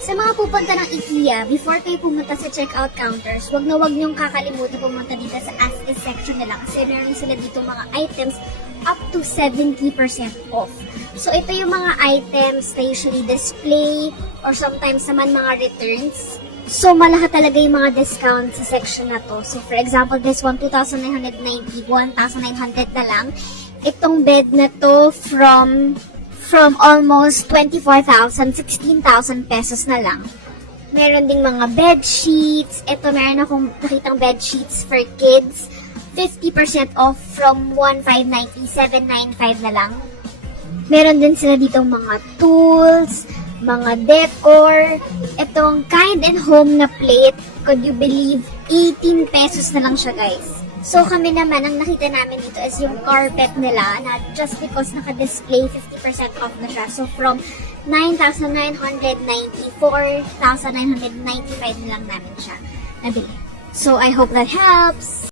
Sa mga pupunta ng IKEA, before kayo pumunta sa checkout counters, wag niyong kakalimutan pumunta dito sa Ask Is section nila kasi meron sila dito mga items up to 70% off. So, ito yung mga items na usually display or sometimes naman mga returns. So, malaki talaga yung mga discount sa section na to. So, for example, this one, 2,990, 1,900 na lang. Itong bed na to from almost 24,000, 16,000 pesos na lang. Meron ding mga bed sheets. Ito, meron akong nakitang bed sheets for kids. 50% off from 1,590, 795 na lang. Meron din sila ditong mga tools, mga decor. Itong kind and home na plate, could you believe, 18 pesos na lang siya, guys. So, kami naman, ang nakita namin dito is yung carpet nila na just because naka-display, 50% off na siya. So, from 9,990, 4,995 na lang namin siya nabili. So, I hope that helps!